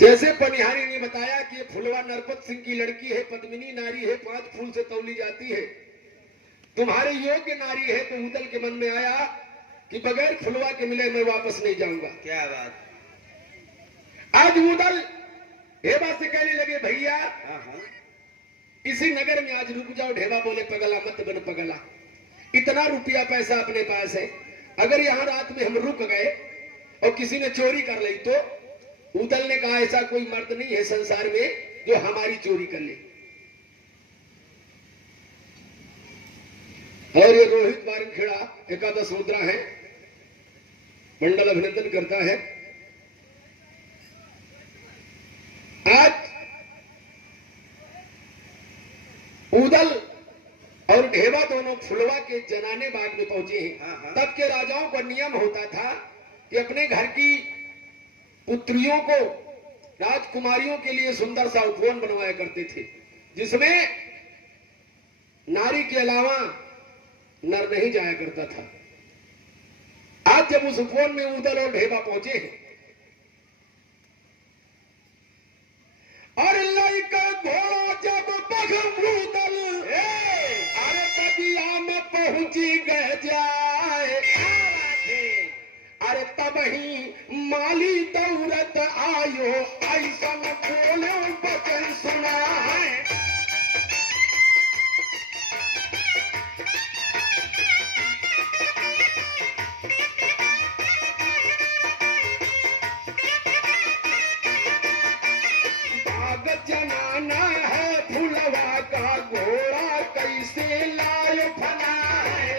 जैसे पनिहारी ने बताया कि ये फुलवा नरपत सिंह की लड़की है, पद्मिनी नारी है, 5 फूल से तौली जाती है, तुम्हारे योग्य नारी है, तो उदल के मन में आया कि बगैर फुलवा के मिले मैं वापस नहीं जाऊंगा। क्या बात। आज उदल ढेबा से कहने लगे भैया इसी नगर में आज रुक जाओ। ढेबा बोले पगला मत बन पगला, इतना रुपया पैसा अपने पास है, अगर यहां रात में हम रुक गए और किसी ने चोरी कर ली तो? उदल ने कहा ऐसा कोई मर्द नहीं है संसार में जो हमारी चोरी कर ले। और ये रोहित वारनखेड़ा एकादश मुद्रा है, मंडल अभिनंदन करता है। आज उदल और ढेबा दोनों फुलवा के जनाने बाग में पहुंचे हैं। तब के राजाओं का नियम होता था कि अपने घर की पुत्रियों को, राजकुमारियों के लिए सुंदर सा उपवन बनवाया करते थे, जिसमें नारी के अलावा नर नहीं जाया करता था। आज जब उस उपवन में उदल और ढेबा पहुंचे हैं और लड़का घोड़ा जब बघ उदल अरे बगिया में पहुंची गए जाए, अरे तब ही माली दौरत आयो ऐसा बोले बचन सुना है। जनाना है फुलवा का घोड़ा कैसे लायो फना है।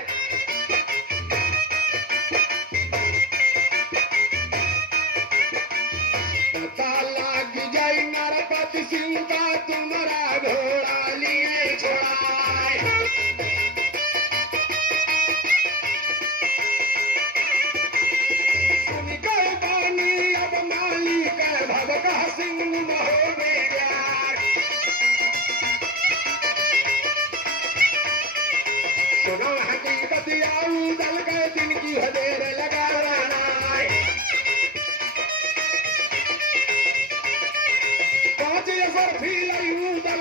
पता लग जाए नरपत सिंह का तुम्हारा घोड़ा लिए छोड़ा है। सुन गए बानी अब मालिक भगत सिंह महो में हकीकत उदल के दिन की हदेर लगा रहना है। 5 असर फील उदल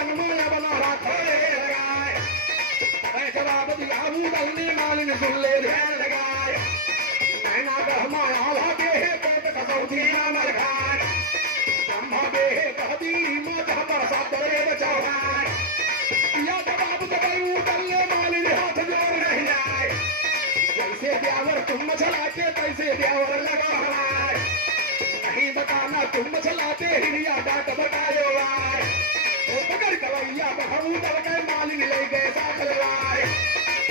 जन्म बना रखो लगाए जवाब दिया उदल ने मालिन सुन ले ध्यान लगाए नैना गहमाया भागे पेट कसौती नाम रखाए ब्रह्मा बे कहदी माता पर सब रे बचाए या जवाब दबाई उदल ने मालिन हाथ जोड़ नहीं जाए जैसे ब्यावर तुम मछलाते तैसे ब्यावर लगा हमारे नहीं बताना तुम मछलाते हिरिया डाट बतायो आए ओ पकड़ कवैया बहू दल के मालिन ले गए साथ लगाए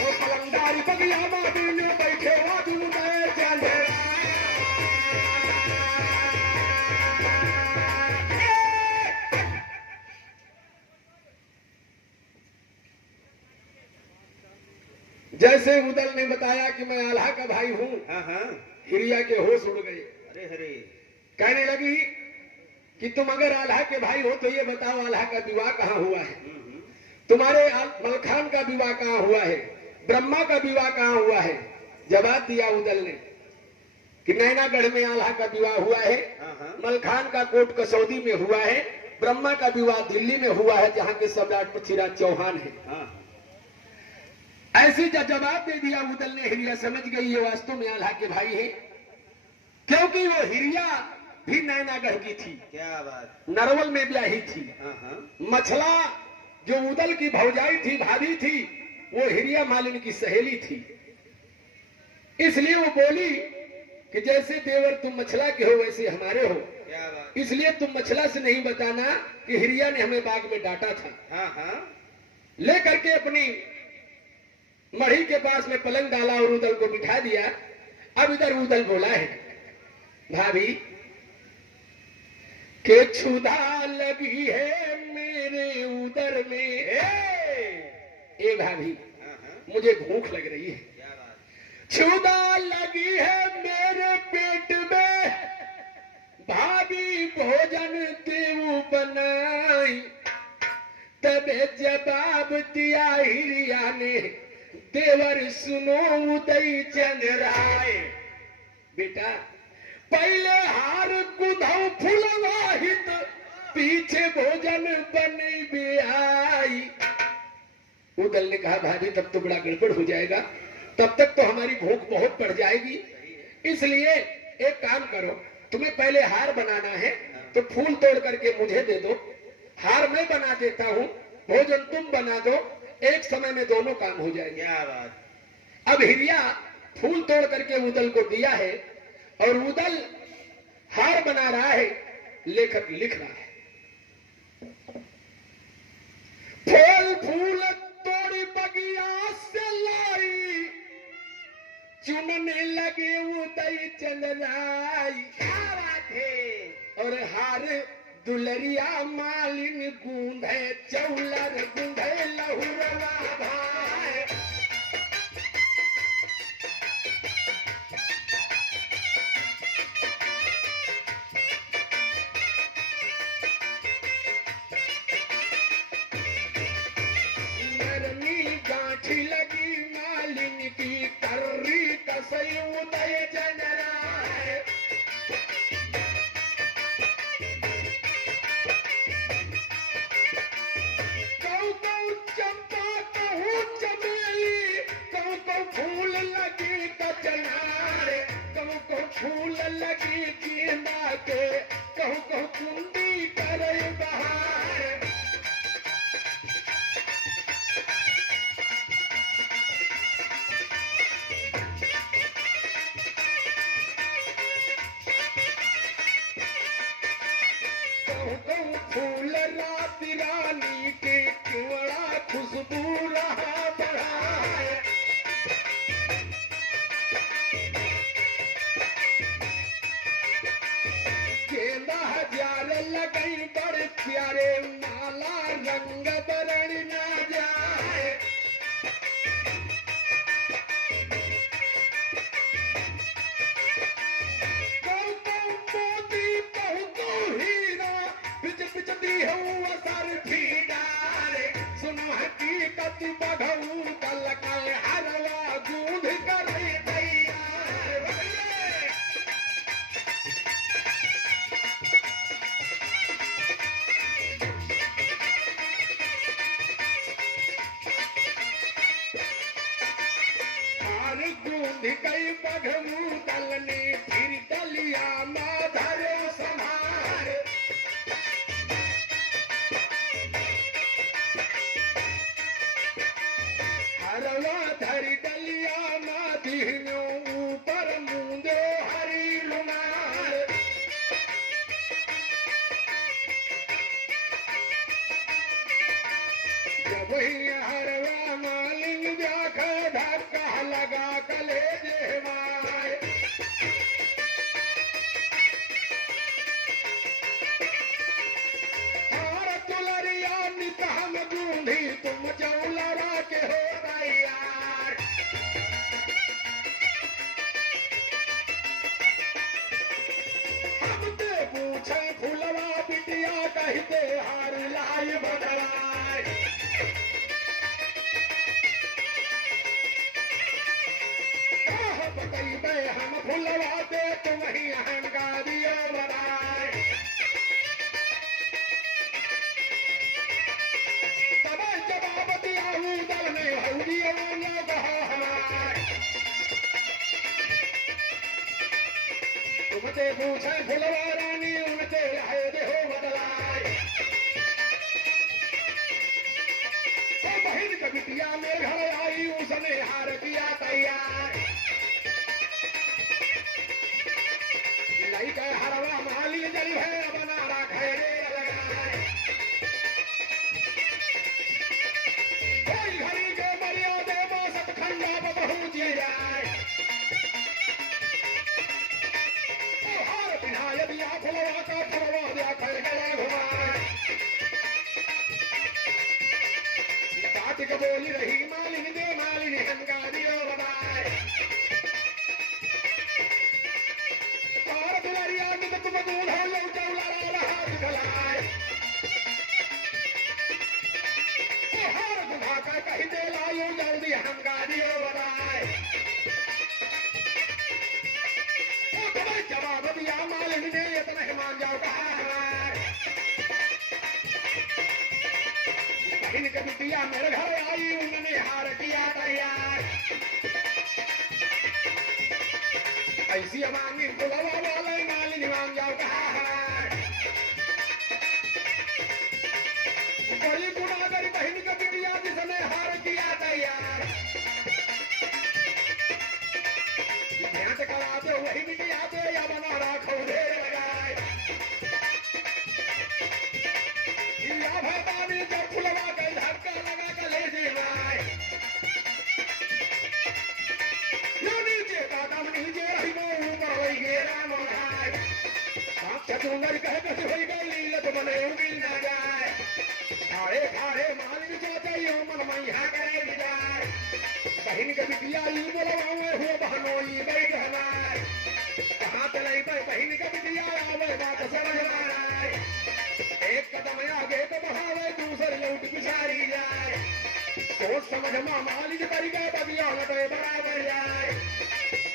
ओ पलंगारी बगिया माटी में बैठे वादू में चंदे जैसे उदल ने बताया कि मैं आल्हा का भाई हूँ हिरिया के होश उड़ गए अरे हरे कहने लगी कि तुम अगर आल्हा के भाई हो तो ये बताओ आल्हा का विवाह कहाँ हुआ है तुम्हारे मलखान का विवाह कहाँ हुआ है ब्रह्मा का विवाह कहाँ हुआ है जवाब दिया उदल ने कि नैनागढ़ में आल्हा का विवाह हुआ है मलखान का कोट कसौदी में हुआ है ब्रह्मा का विवाह दिल्ली में हुआ है जहाँ के सम्राट पृथ्वीराज चौहान है ऐसे जवाब दे दिया उदल ने हिरिया समझ गई ये वास्तव में आल्हा के भाई है क्योंकि वो हिरिया भी नैनागढ़ की थी क्या बात नरवल में ब्याही थी मछला जो उदल की भौजाई थी भाभी थी वो हिरिया मालिन की सहेली थी इसलिए वो बोली कि जैसे देवर तुम मछला के हो वैसे हमारे हो क्या बात इसलिए तुम मछला से नहीं बताना कि हिरिया ने हमें बाग में डांटा था लेकर के अपनी मढ़ी के पास में पलंग डाला और उदल को बिठा दिया अब इधर उदल बोला है भाभी के क्षुधा लगी है मेरे उदर में ए भाभी मुझे भूख लग रही है क्या बात क्षुधा लगी है मेरे पेट में भाभी भोजन देव बनाई तबे जवाब दिया हिरिया ने देवर सुनो उदय चंद राय बेटा पहले हार कुधौ फुलवाहित पीछे भोजन बने आई उदल ने कहा भाभी तब तो बड़ा गड़बड़ हो जाएगा तब तक तो हमारी भूख बहुत बढ़ जाएगी इसलिए एक काम करो तुम्हें पहले हार बनाना है तो फूल तोड़ करके मुझे दे दो हार मैं बना देता हूँ भोजन तुम बना दो एक समय में दोनों काम हो जाएंगे क्या बात अब हिरिया फूल तोड़ करके उदल को दिया है और उदल हार बना रहा है लेखक लिख रहा है फूल फूल तोड़ी बगिया से लाई चुनने लगे उदय चल लाई क्या बात है और हार दुलरिया मालिन गूंधे चौलर गूंधे लहुरवा भाई नरमी गांठी लगी मालिन की कर्री कसई उदय जनराय फूल लगी कचनार फूल लगी गेंदा के कहू कुंडी करे बहार कहू फूल रात रानी के केवड़ा खुशबू रहा बढ़ाए लगई बड़ प्यारे माला रंग बरण ना जाए मोती कहू हीरा पिच पिच दी असर भी डारे सुनो हकीकत बघऊ कल कल हरवा दूध करे तैयार बाघ मुदल ने फिर डलिया माधरो संहार हरवा धरी डलिया माधिनो ऊपर मुंदो हरी लुनार जब ही हरवा मालिंग व्याख धक्का लगा कलेजे माय और तुलरिया नित हम बूंदी तुम चौलरा के हो तैयार हम ते पूछे फुलवा बिटिया कहते हार लाई बदलाय बतैबे हम फुलवा दे तुम ही हंगा दियो बदाय तब जवाब दिया उदल ने हौदियो न कहा हमार तुमते पूछे फुलवा रानी उनते है देहो बदलाय ओ बहिन का बिटिया मेरे घर आई उसने हार किया तैयार लई हरवा माली जल है बना रखे लगाए कोई घड़ी के मर्यादे बासत खंडा बहु जी जाए हार पिन्हाय दिया फुलवा का फुलवा दिया खल गला घुमाए बात के बोली रही मालिनी दे मालिनी हंगा दियो बताए तुम दूध हो लो चौला हाथ गलाए हार गुना का कही दे लायो जल्दी हंगा दियो बताए तुम्हें जवाब दिया मालिनी ने इतना ही मान जाओ कहा बहन के बिटिया मेरे घर आई उन्होंने हार किया तैयार ऐसी अमानी बुलावा वाले मालिनी मान जाओ कहा बड़ी गुनाहगारी बहन का बिटिया जिसने हार किया तैयार ध्यान करा दो वही बिटिया दे या बना राखो दे लगाए या भरतानी जब फुलवा के धक्का लगा कर ले जाए नीचे का दम नीचे रही ऊपर हो गेरा मोहाय चतुंगर कह कैसे हो गई लीलत बने उगिल ना जाए खाड़े खाड़े मालिक चाहते यो मन मैया करे विदाय बहन के बिटिया ई बोलवाए हो बहनोई बैठ हनाय कहां चले बहन के बिटिया आवे बात समझ ना आए एक कदम आगे तो बढ़ावे दूसरे लौट पिछाड़ी जाए सोच समझ में मालिक तरीका बबिया लटे बराबर जाए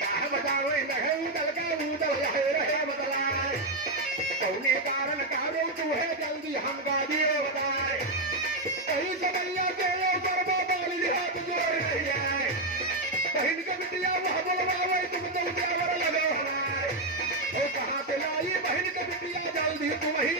कहा बताओ नहे उदल का उदल रहे बदलाए कौने कारण कारो तू है जल्दी हम गा दियो बताए कहीं समैया के सर्वो बाली हाथ जोड़ रही जाए बहन के बिटिया वह बोलवावे तुम तो उजागर लगो हमारे ओ कहाँ पे लाई बहन के बिटिया जल्दी तुम ही